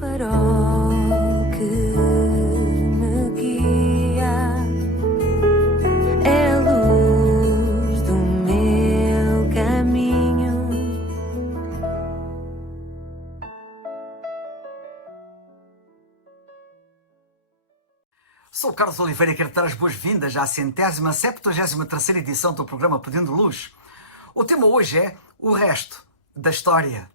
farol que me guia, é a luz do meu caminho. Sou o Carlos Oliveira e quero dar as boas-vindas à 173ª edição do programa Pedindo Luz. O tema hoje é o resto da história.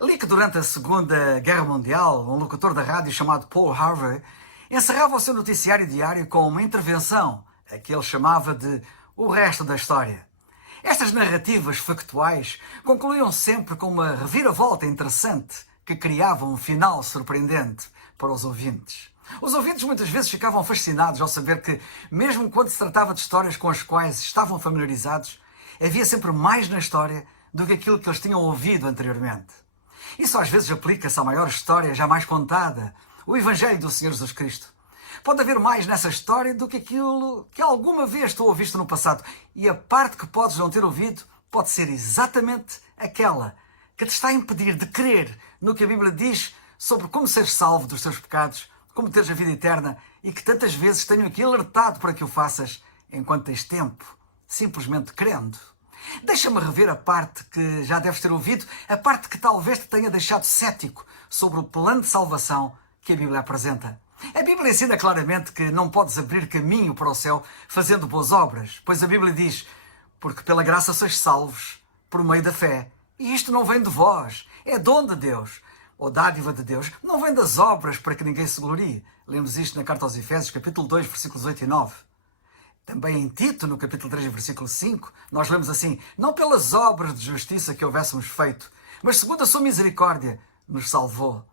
Li que durante a Segunda Guerra Mundial, um locutor da rádio chamado Paul Harvey encerrava o seu noticiário diário com uma intervenção, a que ele chamava de o resto da história. Estas narrativas factuais concluíam sempre com uma reviravolta interessante que criava um final surpreendente para os ouvintes. Os ouvintes muitas vezes ficavam fascinados ao saber que, mesmo quando se tratava de histórias com as quais estavam familiarizados, havia sempre mais na história do que aquilo que eles tinham ouvido anteriormente. Isso às vezes aplica-se à maior história jamais contada, o Evangelho do Senhor Jesus Cristo. Pode haver mais nessa história do que aquilo que alguma vez tu ouviste no passado, e a parte que podes não ter ouvido pode ser exatamente aquela que te está a impedir de crer no que a Bíblia diz sobre como seres salvo dos teus pecados, como teres a vida eterna, e que tantas vezes tenho aqui alertado para que o faças enquanto tens tempo, simplesmente crendo. Deixa-me rever a parte que já deves ter ouvido, a parte que talvez te tenha deixado cético sobre o plano de salvação que a Bíblia apresenta. A Bíblia ensina claramente que não podes abrir caminho para o céu fazendo boas obras, pois a Bíblia diz, porque pela graça sois salvos por meio da fé. E isto não vem de vós, é dom de Deus, ou dádiva de Deus, não vem das obras para que ninguém se glorie. Lemos isto na Carta aos Efésios, capítulo 2, versículos 8 e 9. Também em Tito, no capítulo 3, versículo 5, nós lemos assim, não pelas obras de justiça que houvéssemos feito, mas segundo a sua misericórdia, nos salvou.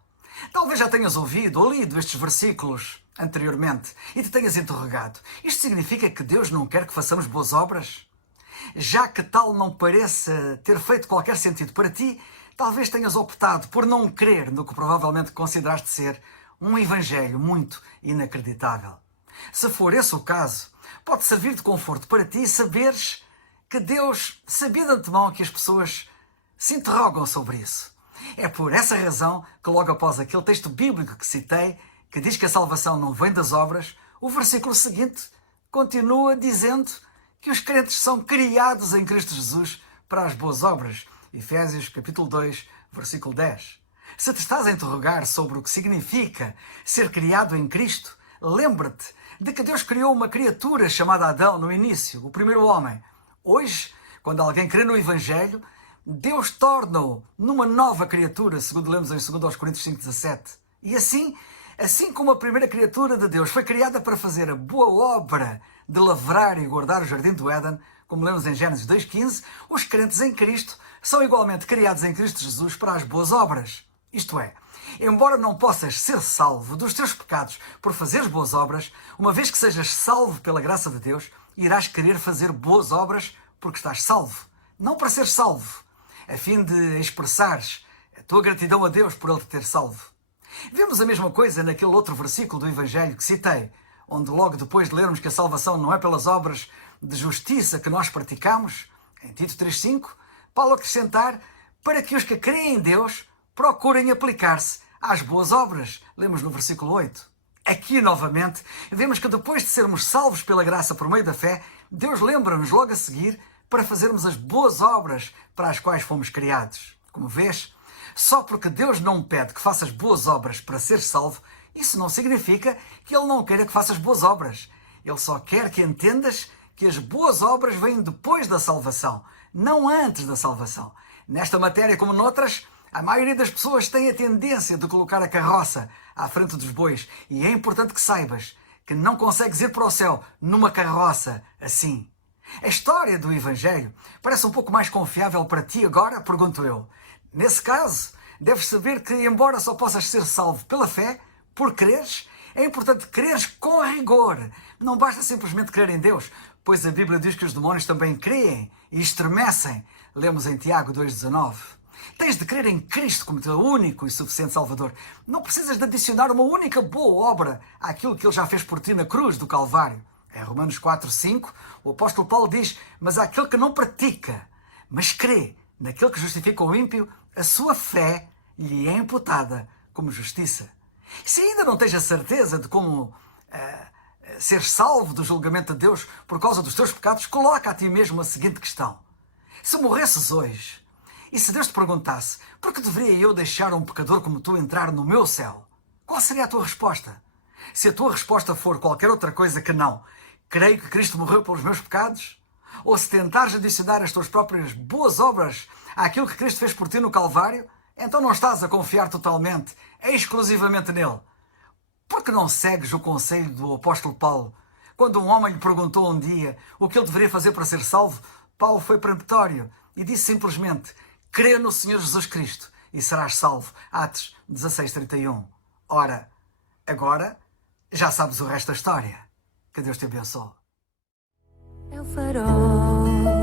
Talvez já tenhas ouvido ou lido estes versículos anteriormente e te tenhas interrogado. Isto significa que Deus não quer que façamos boas obras? Já que tal não pareça ter feito qualquer sentido para ti, talvez tenhas optado por não crer no que provavelmente consideraste ser um evangelho muito inacreditável. Se for esse o caso, pode servir de conforto para ti saberes que Deus sabia de antemão que as pessoas se interrogam sobre isso. É por essa razão que logo após aquele texto bíblico que citei, que diz que a salvação não vem das obras, o versículo seguinte continua dizendo que os crentes são criados em Cristo Jesus para as boas obras. Efésios capítulo 2, versículo 10. Se te estás a interrogar sobre o que significa ser criado em Cristo, lembra-te de que Deus criou uma criatura chamada Adão no início, o primeiro homem. Hoje, quando alguém crê no Evangelho, Deus torna-o numa nova criatura, segundo lemos em 2 Coríntios 5,17. E assim como a primeira criatura de Deus foi criada para fazer a boa obra de lavrar e guardar o jardim do Éden, como lemos em Gênesis 2,15, os crentes em Cristo são igualmente criados em Cristo Jesus para as boas obras. Isto é, embora não possas ser salvo dos teus pecados por fazeres boas obras, uma vez que sejas salvo pela graça de Deus, irás querer fazer boas obras porque estás salvo. Não para seres salvo, a fim de expressares a tua gratidão a Deus por Ele te ter salvo. Vemos a mesma coisa naquele outro versículo do Evangelho que citei, onde logo depois de lermos que a salvação não é pelas obras de justiça que nós praticamos, em Tito 3,5, Paulo acrescentar para que os que creem em Deus procurem aplicar-se às boas obras. Lemos no versículo 8. Aqui, novamente, vemos que depois de sermos salvos pela graça por meio da fé, Deus lembra-nos logo a seguir para fazermos as boas obras para as quais fomos criados. Como vês, só porque Deus não pede que faças boas obras para ser salvo, isso não significa que Ele não queira que faças boas obras. Ele só quer que entendas que as boas obras vêm depois da salvação, não antes da salvação. Nesta matéria, como noutras, a maioria das pessoas tem a tendência de colocar a carroça à frente dos bois, e é importante que saibas que não consegues ir para o céu numa carroça assim. A história do Evangelho parece um pouco mais confiável para ti agora, pergunto eu. Nesse caso, deves saber que, embora só possas ser salvo pela fé, por creres, é importante creres com rigor. Não basta simplesmente crer em Deus, pois a Bíblia diz que os demónios também creem e estremecem. Lemos em Tiago 2,19. Tens de crer em Cristo como teu único e suficiente Salvador. Não precisas de adicionar uma única boa obra àquilo que Ele já fez por ti na cruz do Calvário. Em Romanos 4,5, o apóstolo Paulo diz, mas àquele que não pratica, mas crê naquele que justifica o ímpio, a sua fé lhe é imputada como justiça. E se ainda não tens a certeza de como ser salvo do julgamento de Deus por causa dos teus pecados, coloca a ti mesmo a seguinte questão. Se morresses hoje, e se Deus te perguntasse, por que deveria eu deixar um pecador como tu entrar no meu céu? Qual seria a tua resposta? Se a tua resposta for qualquer outra coisa que não, creio que Cristo morreu pelos meus pecados, ou se tentares adicionar as tuas próprias boas obras àquilo que Cristo fez por ti no Calvário, então não estás a confiar totalmente, exclusivamente nele. Por que não segues o conselho do apóstolo Paulo? Quando um homem lhe perguntou um dia o que ele deveria fazer para ser salvo, Paulo foi peremptório e disse simplesmente: crê no Senhor Jesus Cristo e serás salvo. Atos 16:31. Ora, agora já sabes o resto da história. Que Deus te abençoe. É o farol